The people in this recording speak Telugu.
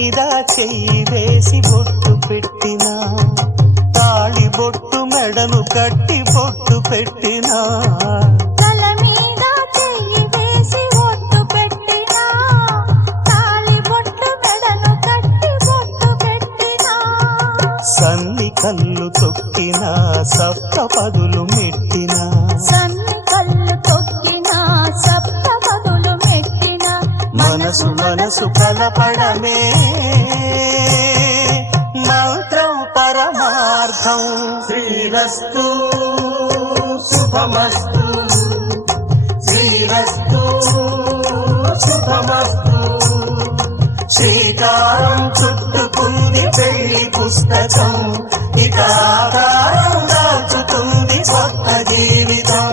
మీద చెయ్యి వేసి బొట్టు పెట్టినా, తాళి బొట్టు మెడను కట్టి బొట్టు పెట్టినా, తల మీద చెయ్యి వేసి బొట్టు పెట్టినా, తాళి బొట్టు మెడను కట్టి బొట్టు పెట్టినా, సన్ని కళ్ళు తొక్కినా సప్త పదులు మెట్టినా, సన్ని కళ్ళు తొక్కినా సప్త పదులు మెట్టినా, మనసు మనసు కలపడమే మంత్రం పరమార్థం. శ్రీరస్తు శుభమస్తు, శ్రీరస్తు శుభమస్తు. శ్రీకారం చుట్టుకుంది పెళ్లి పుస్తకం, ఇక ఆకారం దాచుతుంది కొత్త జీవితం.